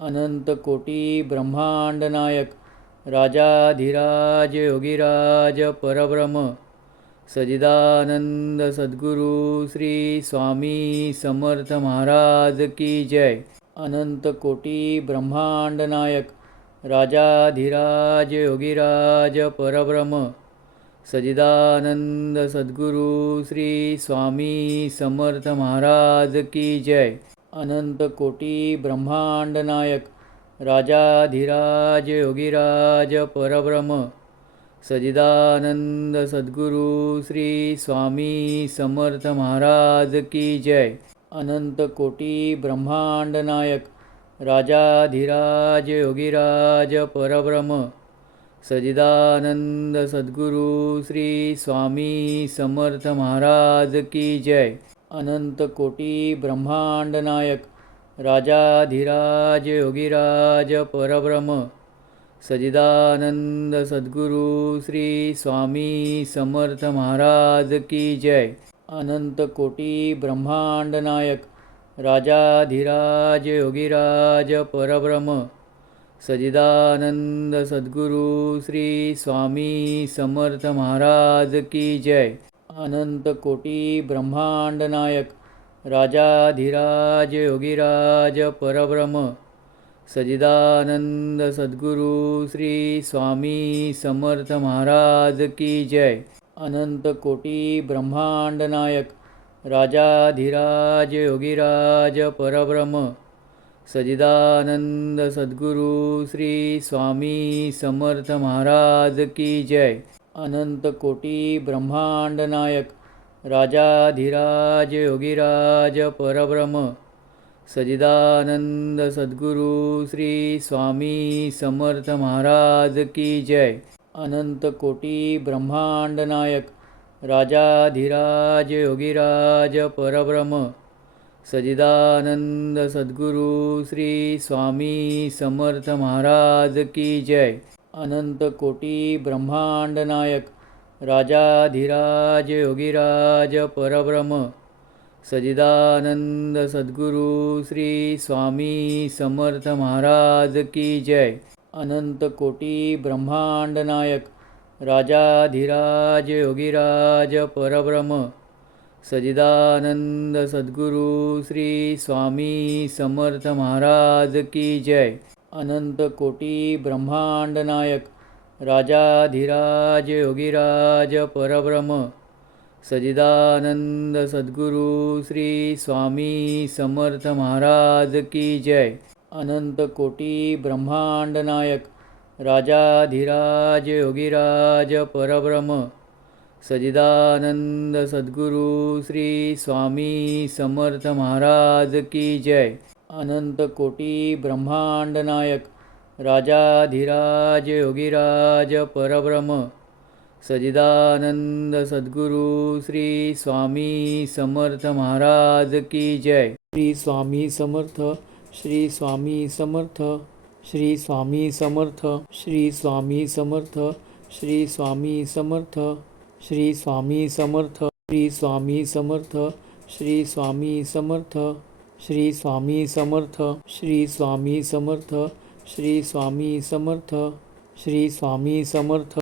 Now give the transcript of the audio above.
अनंत कोटी ब्रह्मांड नायक राजाधिराज योगीराज परब्रह्म सजिदानंद सद्गुरु श्री स्वामी समर्थ महाराज की जय। अनंत कोटी ब्रह्मांड नायक राजाधिराज योगीराज परब्रह्म सजिदानंद सद्गुरु श्री स्वामी समर्थ महाराज की जय। अनंत कोटी ब्रह्मांड नायक राजाधिराज योगीराज परब्रह्म सजिदानंद सद्गुरु श्री स्वामी समर्थ महाराज की जय। अनंत कोटी ब्रह्मांड नायक राजाधिराज योगीराज परब्रह्म सजिदानंद सद्गुरु श्री स्वामी समर्थ महाराज की जय। अनंत कोटी ब्रह्मांड नायक राजाधिराज योगीराज परब्रह्म सजिदानंद सद्गुरु श्री स्वामी समर्थ महाराज की जय। अनंत कोटी ब्रह्मांड नायक राजाधिराज योगीराज परब्रह्म सजिदानंद सद्गुरु श्री स्वामी समर्थ महाराज की जय। अनंत कोटी ब्रह्मांड नायक राजाधिराज योगीराज परब्रह्म सजिदानंद सद्गुरु श्री स्वामी समर्थ महाराज की जय। अनंत कोटी ब्रह्मांड नायक राजाधिराज योगीराज परब्रह्म सजिदानंद सद्गुरु श्री स्वामी समर्थ महाराज की जय। अनंत कोटी ब्रह्मांड नायक राजाधिराज योगीराज परब्रह्म सजिदानंद सद्गुरु श्री स्वामी समर्थ महाराज की जय। अनंत कोटी ब्रह्मांड नायक राजाधिराज योगीराज परब्रह्म सजिदानंद सद्गुरु श्री स्वामी समर्थ महाराज की जय। अनंत कोटी ब्रह्मांड नायक राजाधिराज योगीराज परब्रह्म सजिदानंद सद्गुरु श्री स्वामी समर्थ महाराज की जय। अनंत कोटी ब्रह्मांड नायक राजाधिराज योगीराज परब्रह्म सजिदानंद सद्गुरु श्री स्वामी समर्थ महाराज की जय। अनंत कोटी ब्रह्मांड नायक राजाधिराज योगीराज परब्रह्म सजिदानंद सद्गुरु श्री स्वामी समर्थ महाराज की जय। अनंत कोटी ब्रह्मांड नायक राजाधिराज योगीराज परब्रह्म सजिदानंद सद्गुरु श्री स्वामी समर्थ महाराज की जय। अनंत कोटी ब्रह्मांड नायक राजाधिराज योगीराज परब्रह्म सजिदानंद सद्गुरु श्री स्वामी समर्थ महाराज की जय। श्री स्वामी समर्थ, श्री स्वामी समर्थ, श्री स्वामी समर्थ, श्री स्वामी समर्थ, श्री स्वामी समर्थ, श्री स्वामी समर्थ, श्री स्वामी समर्थ, श्री स्वामी समर्थ, श्री स्वामी समर्थ, श्री स्वामी समर्थ, श्री स्वामी समर्थ, श्री स्वामी समर्थ।